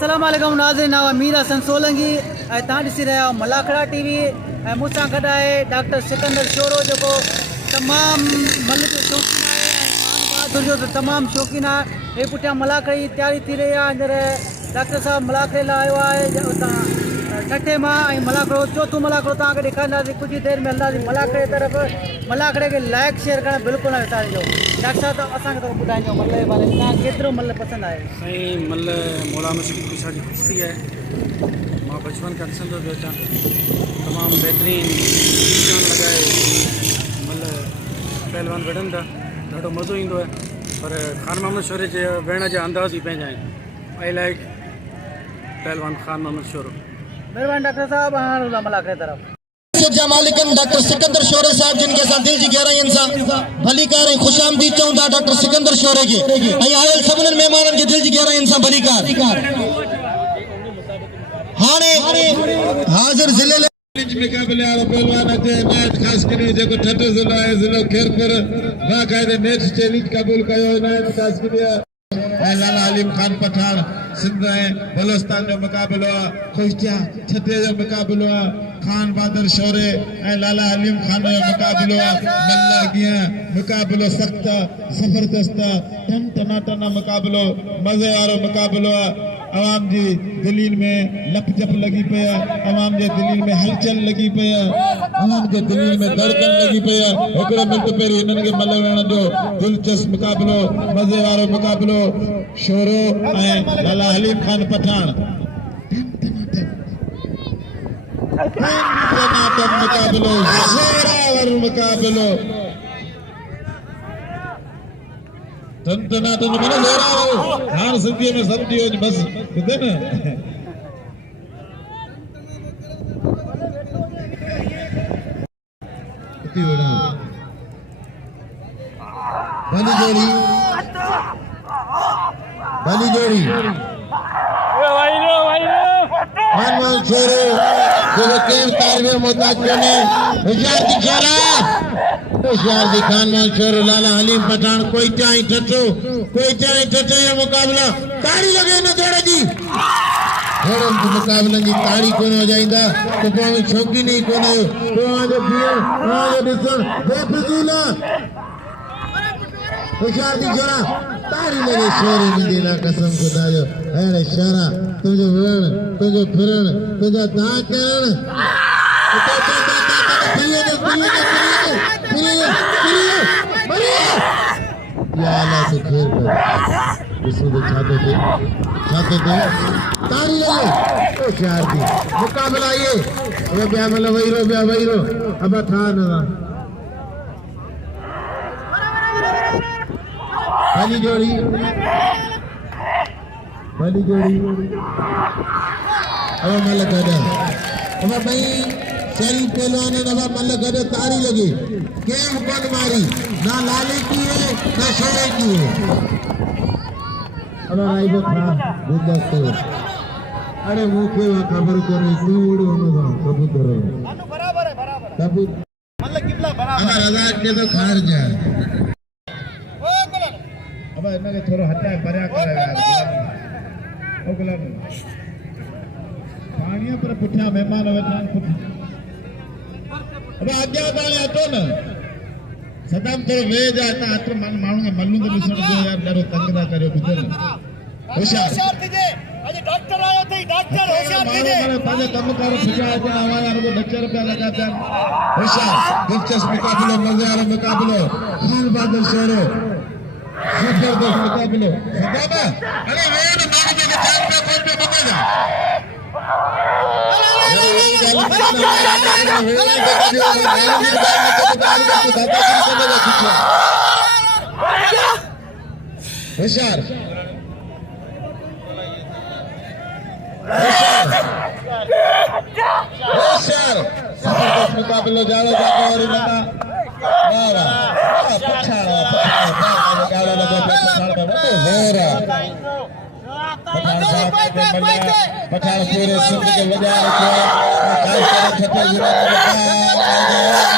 अस्सलाम वालेकुम नाज़रीन, मीर हसन सोलंकी ऐं तव्हां ॾिसी रहिया आहियो मलाखड़ा टीवी ऐं मूंसां गॾु आहे डॉक्टर सिकंदर शोरो जेको तमामु मल जो शौक़ीन आहे ऐं खान बहादुर जो तमामु शौक़ीन आहे। हे पुठियां मलाखड़े जी तयारी थी रही आहे। हींअर डॉक्टर साहब मलाखड़े लाइ आयो आहे उतां ठठे मां ऐं मलाखड़ो चौथों मलाखड़ो तव्हांखे ॾेखारींदासीं। कुझु ई देरि में हलंदासीं मलाखड़े तरफ़। मलाखड़े खे लाइक शेयर करणु बिल्कुलु न विसारिजो। डॉक्टर साहब असांखे थोरो ॿुधाइजो मल जे बारे में, तव्हांखे केतिरो मल पसंदि आहे? साईं मल मौला मुश्किल असांजी कुश्ती आहे। मां बचपन खां ॾिसंदो पियो अचां, तमामु बहितरीनु निशान लॻाए मल पहलवान विढ़नि था, ॾाढो मज़ो ईंदो आहे। पर ख़ान मोहम्मद शोरे जे विहण जा अंदाज़ ई पंहिंजा आहिनि। आई लाइक पहलवान ख़ान मोहम्मद शोरो। महिरबानी डॉक्टर साहब, हाणे मलाखड़े तरफ़। मालिकन डॉक्टर सिकंदर शोरे साहब जिनके साथ दिल जी गहराई सां भलीकार ऐं खुशामदीद चऊं था डॉक्टर सिकंदर शोरे खे ऐं आयल सभिनी महिमाननि खे दिल जी गहराई सां भलीकार। हाणे हाज़िर ज़िले मुकाबले वारो पहलवान अचे मैच ख़ासि करे जेको ठठो ज़िलो आहे, ज़िलो खेरपुर बाक़ाइदे नेट चैलेंज क़बूल कयो इनायत ख़ासि करे लाला हलीम खान पठान सिंध ऐं बलोचिस्तान जो मुक़ाबिलो आहे। खुशटिया ठठे जो मुक़ाबिलो आहे। खान बहादुर शोरे ऐं लाला हलीम खान जो मुक़ाबिलो आहे। मल्ला कीअं मुक़ाबिलो सख़्त ज़बरदस्त टन टनाटन मुक़ाबिलो मज़े वारो मुक़ाबिलो आहे। आवाम जी दिलीन में लप जप लगी पे है, आवाम जे दिलीन में हलचल लगी पे है, आवाम जे दिलीन में धड़कन लगी पे है। हिकिड़ो मिंट पहिरीं हिननि खे मल वेहण जो दिलचस्प मुक़ाबिलो मज़े वारो मुक़ाबिलो शोरो ऐं लाला हलीम खान पठान मुक़ाबिलो ज़ोरावर मुक़ाबिलो टन माना ज़ोरावर। हाणे सिंधीअ में सम्झी वञ बस ॿुधे न। भली जोड़ी हनुमान छोरो जो केव तारवे मोहताज कोने होशियार दिखाला होशियार दिखान मान छोरो लाला हलीम पठान कोई चाहे ठठो ये मुकाबला ताड़ी लगे न जोड़े जी थोड़न के मुकाबले जी ताड़ी कोन हो जाइंदा तो पावे शौकीन ही कोन हो तो आज बियो आज दिसन बेफजूला होशियार दिखाला ताड़ी लगे शोरे मिंदीना कसम खुदा जो अरे शरा तुझो वरण तुझो फिरण तुझा दा करण ताड़ी लगे होशियार दी मुकाबला ये ब्या मतलब वहीरो अब थान भली जोड़ी अब मल गड अब भाई शरीफ पहलवान अब मल गड ताड़ी लगी केम कोन मारी ना लाली की है ना शोरे की है। अब आई वो था गुजरते अरे मुखे वा खबर कोनी तू उड़ो न कबूतर बराबर है मतलब किबला बराबर अब रजा के तो खार जा अब इनके थोड़ा हटाए पर्या करे यार ओ गुलाम पानी पर पुठिया मेहमान वेठान अब आज्ञा ताले हटो न सदाम थोरो वे जा ता हथ मन माण्हू खे मल्लू तो ॾिसण जो यार ॾाढो तंग था करियो ॿुधो न होशियार थिजे अॼु डॉक्टर आयो अथई डॉक्टर होशियार थिजे पंहिंजे कमकार फिजा अचण आवाज़ रुगो ₹2 लॻा पिया होशियार दिलचस्प मुक़ाबिलो मज़े वारो मुक़ाबिलो खान बहादुर शोरो जबरदस्त मुक़ाबिलो सदामा अरे वे न माण्हू जो चार पे कोन पे बता होशियार जबरदस्त मुकाबलो जाड़ो जाके और इनका पठान पूरे सिंध के वजह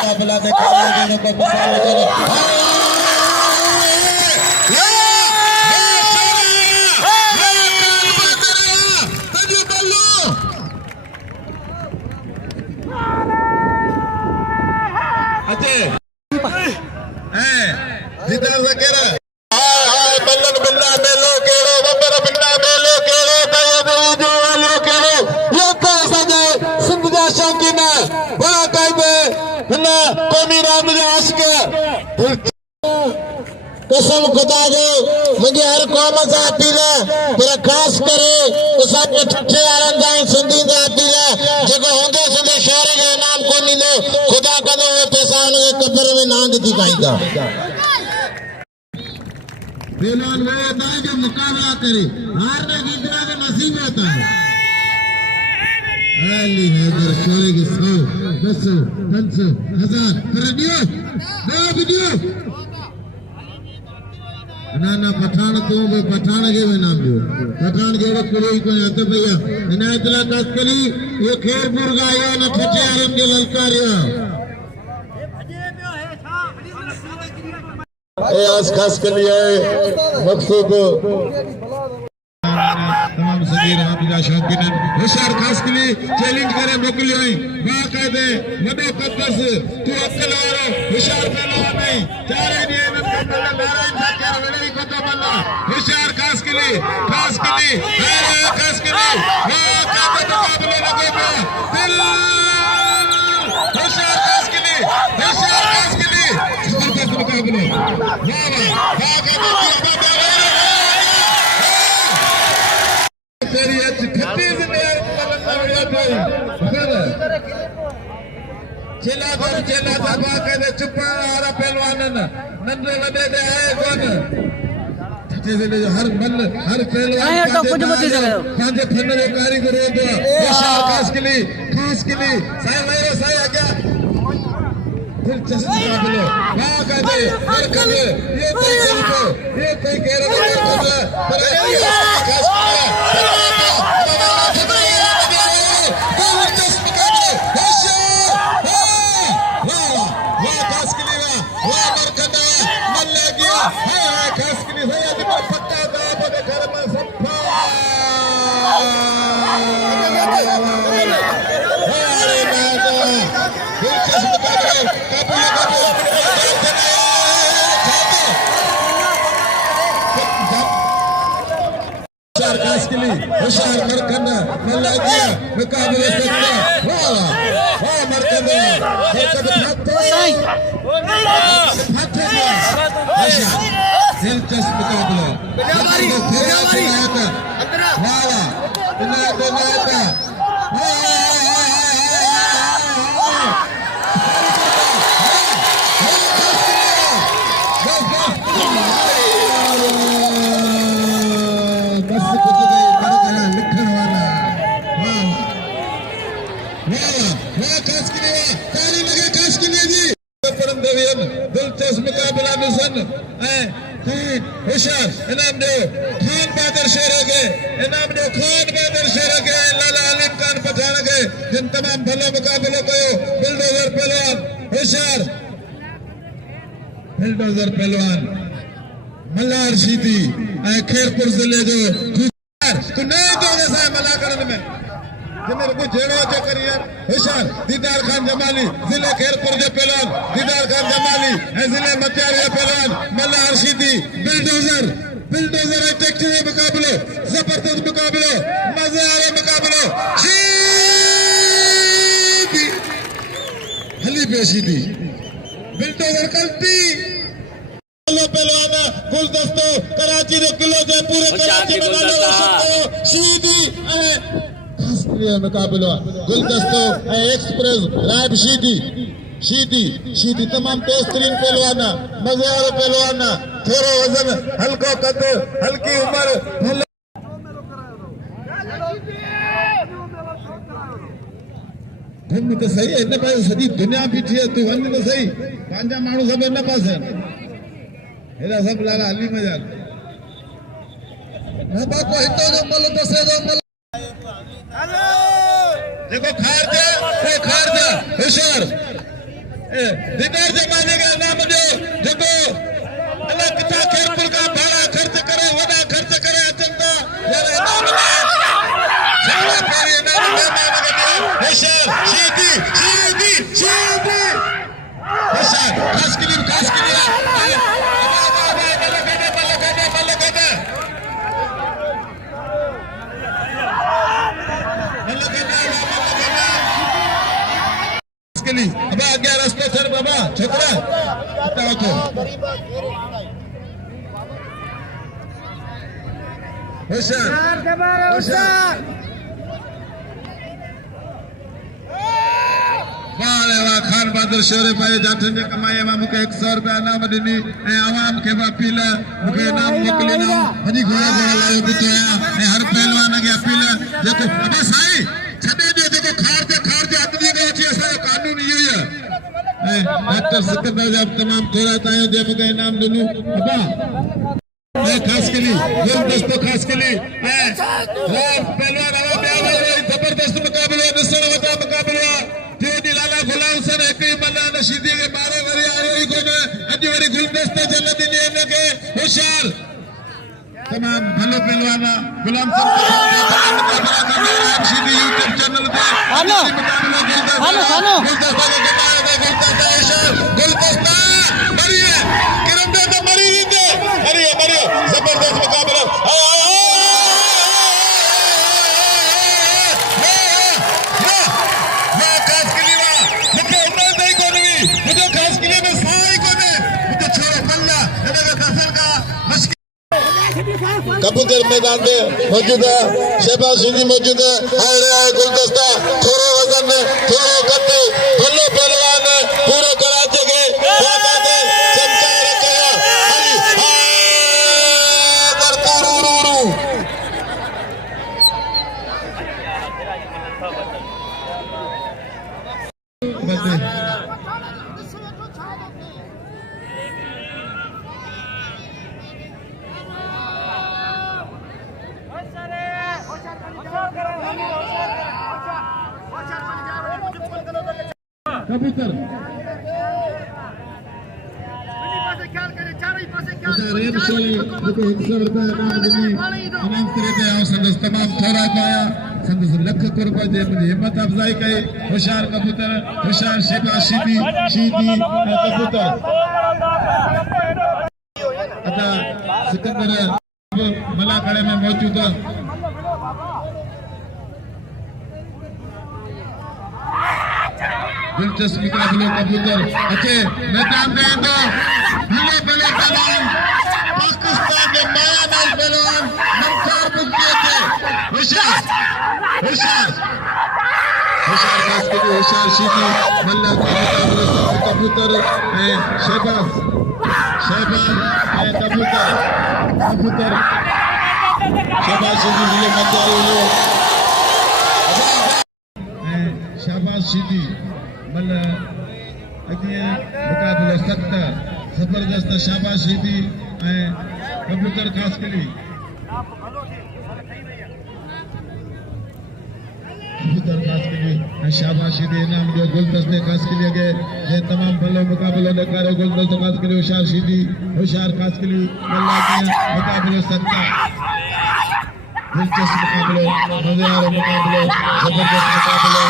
मुकाबला देखने को मिसाल अचे दीदार ज़कीरा हाय हाय बल्लन बिल्ला मेलो केड़ो बब्बर बिल्ला मेलो केड़ो तयब जो वालो केड़ो ये तो सजे सिंध जा शौकीन बड़ा कायदे ना कौमी राम जा आशिक कसम खुदा जो मुझे हर कौम से अपील है पर खास करे उसा के ठठे आरन जाए सिंधी से अपील है जको होंदे सिंधे शहर के नाम को नींदो खुदा कदो वो पैसा उनके कब्र में ना दी पाईंदा बेलान वो होता है जो मुकाबला करे हारने जीतना का नसीब होता है अली हैदर शोरे के 100 200 500 1000 रेडियो दो वीडियो ना पठान तो पठान के नाम दो पठान के कोई कोई आते भैया इनायतुल्लाह तस्करी ये खेरपुर का आया ना ठठे आरम के ललकारिया ए आज खास के लिए मकसूद तमाम सगीर हाफिजा शौकीन होशियार खास के लिए चैलेंज करे मोकली हुई बाकायदे वडो कदस तू अक्ल वारो होशियार पहलवान नहीं चारे नियम का बल्ला नारायण साकिर वडे को तो बल्ला होशियार खास के लिए खास के लिए वाह क्या मुकाबला लगे पे दिल होशियार खास के लिए जबरदस्त मुकाबला वाह तेरी अच्छी खत्तीस ने चला दबा के चुप्पा वाला पहलवान नंदे वडे दे है कोन ठठे से हर मन हर पहलवान कांजे फन जो कारीगर होता होशियार खास के लिए साईं मेरे साईं आज्ञा दिलचस्प मुकाबला वाह कहते हर कल ये कोई कह रहा है पर खास होशियार मरकंदा मल्ला गया मुकाबले सकता वाह मरकंदा दिलचस्प मुकाबला दिलचस्प मुकाबला मिशन होशियार इनाम दो खान बहादुर शेर के इनाम दो खान बहादुर शेर के लाला अलीम खान पठान के जिन तमाम भलो मुकाबलो कयो बुलडोजर पहलवान होशियार बुलडोजर पहलवान मल्हार शीती खेरपुर जिले जो तू नहीं तो जैसा मलाकरण में मेरे को जेड़ो जो करिए होशियार दीदार खान जमाली जिले खेरपुर जो पहलवान दीदार खान जमाली जिले मतियार जो पहलवान मल्हार शीती बुलडोजर ट्रैक्टर मुकाबले जबरदस्त मुकाबले मजे आ रहे मुकाबले शीती हली पे शीती बुलडोजर कल्पी पहलवान गुलदस्तो कराची के किलो से पूरे कराची में शीती मुकाबला गुलदस्तो एक्सप्रेस रायब शीती तमाम तेज तरीन पहलवान मजे वाले पहलवान थोड़ा वजन हल्को कद हल्की उम्र घुम तो सही है इन पास सॼी दुनिया बीठी है तू वञ तो सही पंहिंजा माण्हू सभु इन पास आहिनि हेॾा सभु लाला हली मजा न बाको हितो जो मल दसे जो मल देखो खारजा होशियार दीदार जमाने का नाम जो देखो अलग किता खेरपुर का भाड़ा खर्च करे वडा खर्च करे अचंता यार नाम सारा पेरी नाम होशियार शीती के लिए अब आगे रास्ते छड़ बाबा छोकरा बताओ तो होशियार वाह खान बहादुर शोरे पाए जाठन जे कमाए मा मुके 100 रुपया इनाम दिनी ए आवाम के अपील मुके इनाम मोकली ना हजी घोड़ा घोड़ा लायो बिठया ए हर पहलवान के अपील जेको अबे साईं छडे जो जेको खार जे हथ दी गयो छी असा कानून इयो ही है डॉक्टर सिकंदर जब तमाम थोड़ा तायो जे मुके इनाम दिनु अबा खास के लिए दोस्तों खास के लिए पहलवान जबरदस्त मुकाबला मिसर वटा मुकाबला जो लाला गुलाम सर एक मल्ला नशीदी के बारे वरी आ रही कोने अज वरी गुलदस्ते चल दिने लगे होशियार तमाम भलो पहलवाना गुलाम सर मुकाबला करने नशीदी यूट्यूब चैनल पे हालो गुलदस्ता मरी है किरण दे मरी दे मरी जबरदस्त मुकाबला कबूतर मैदान में मौजूद है शहबाज सिंधी मौजूद है आए गुलदस्ता थोड़े वजन में थोड़े गट्टे भलो पहलवान पूरे करा जगे संचार कया कबूतर रेड शोली देखो 100 रुपया इनाम करे थे और संदस तमाम थोड़ा पाया संदस लख रुपया जे मुझे हिम्मत अफजाई कई होशियार कबूतर होशियार शेबा शीदी कबूतर अच्छा सिकंदर मलाखड़े में मौजूद है दिलचस्प मुकाबले कबूतर अच्छे मैदान में तो भले भले पहलवान पाकिस्तान के मायानाज पहलवान मंसार मुक्ति थे होशियार होशियार शीदी मल्ला कबूतर शहबाज कबूतर शहबाज शीदी जिले मचाई शहबाज शीदी मल मुकाबलो सख्त जबरदस्त शाबाश शीदी कबूतर खास के लिए शाबाश शीदी इनाम जो गुलदस्ते खास के लिए गए ये तमाम भलो मुकाबलों ने करो गुलदस्ते खास के लिए होशियार शीदी होशियार खास के लिए मुकाबलो सख्त दिलचस्प मुकाबलो मजेदार मुकाबलो जबरदस्त मुकाबलो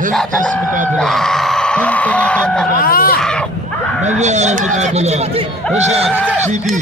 दिलचस्प मुकाबला मजेदार मुकाबला होशियार शीदी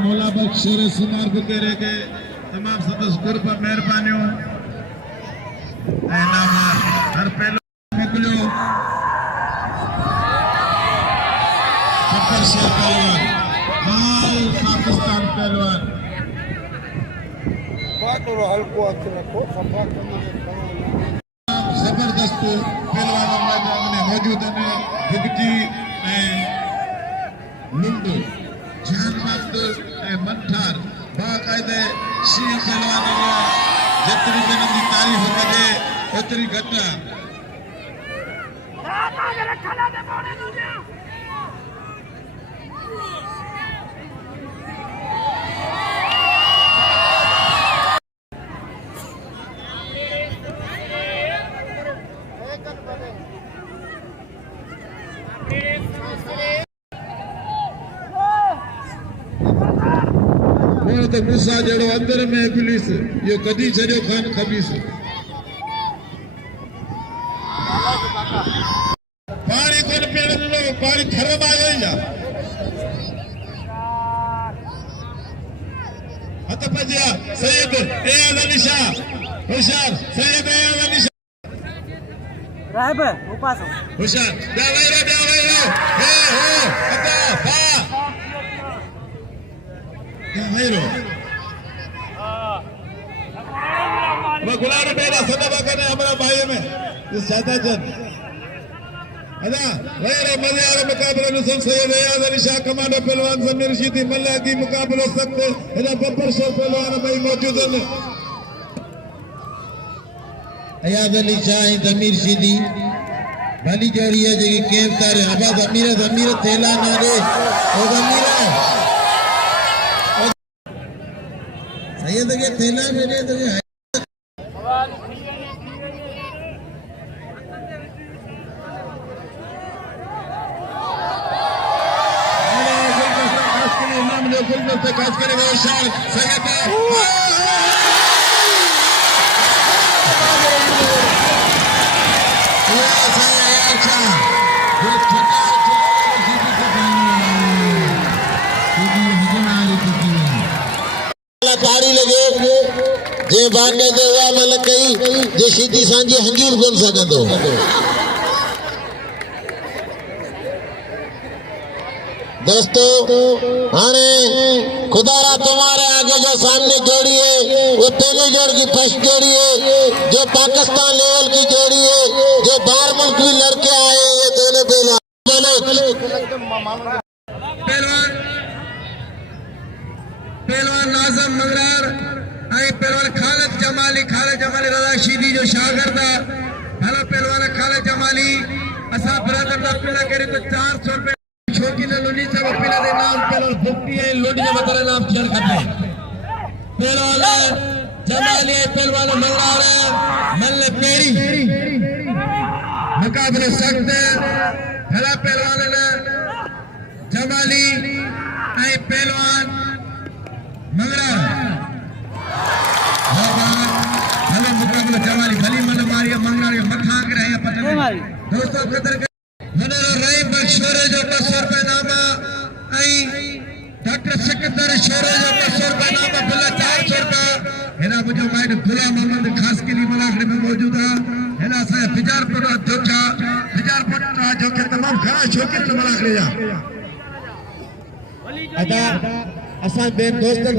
मौला बख्श शेर सुनार बुकेरे के तमाम सदस्य ग्रुप पर मेहरबानियों हर पहलू मोकलियो सफर से पहलवान हाल पाकिस्तान पहलवान जबरदस्त पहलवान मैदान में मौजूद है हिगटी लुंडू जानमत मंठार बाकायदे शी पहलवान जितनी जनम की तारीफ करे उतनी घटा तो मूसा जड़ो अंदर में पुलिस यो कदी छड़ो खान खबीस पानी को पीने पानी खराब आ गई जा हत पजिया सैयद एयाज अली शाह होशियार सैयद एयाज अली शाह राइब ऊपर से होशियार दे वैरो हे हो अता बा दे वैरो मैं गुलाम मेरा सदबा करने हमारा भाई में इस चाहता जन अदा वैरो मजे वाले मुकाबले में सैयद एयाज अली शाह कमांडर पहलवान समीर शीदी मल्ला की मुकाबले सकते इधर बब्बर शो पहलवान भाई मौजूद हैं एयाज अली शाह जमीर शीदी भली जोड़ी है जेकी केव तारे आबाद अमीर थेला ना दे ओ अमीर सैयद के थेला में दे तो खास करेगा शाह सैयद ताड़ी लगे जे बाने दे वाल कई जे सीधी सांझी हंगीर बन सकंदो दोस्तों हाने खुदारा तुम्हारे आगे जो सामने जोड़ी है वो पहली जोड़ की फर्स्ट जोड़ी है जो पाकिस्तान लेवल की जोड़ी है जो बाहर मुल्क भी लड़के आए ये दोनों पहलवान नाज़म मंगरार पहलवान खालिद जमाली रजा शीदी जो शागिर्द हला पहलवान खालिद जमाली असा ब्रदर का पिला करे तो 400 रुपए छोकी ने लोनी से पिला दे नाम पहलवान भुक्ति है लोनी ने बता नाम खेल खत्म पहलवान जमाली पहलवान मंगरार मल्ले पेरी मुकाबले सख्त हला पहलवान ने जमाली पहलवान मंगरा हलो मुकाबला जमाली भली मन मारिया मंगरा के मथा के रहे पता दोस्तों कदर मनरो रही बख्शोरे जो 200 रुपए नामा आई डॉक्टर सिकंदर शोरे जो 200 रुपए नामा बिला 400 रुपए हेना मुझे माइट गुलाम मोहम्मद खास के लिए मलाखड़े में मौजूद है हेना सा बिजार पर जोचा बिजार पर जो के तमाम खरा शौकीन मलाखड़े जा अदा असा बेन दोस्तन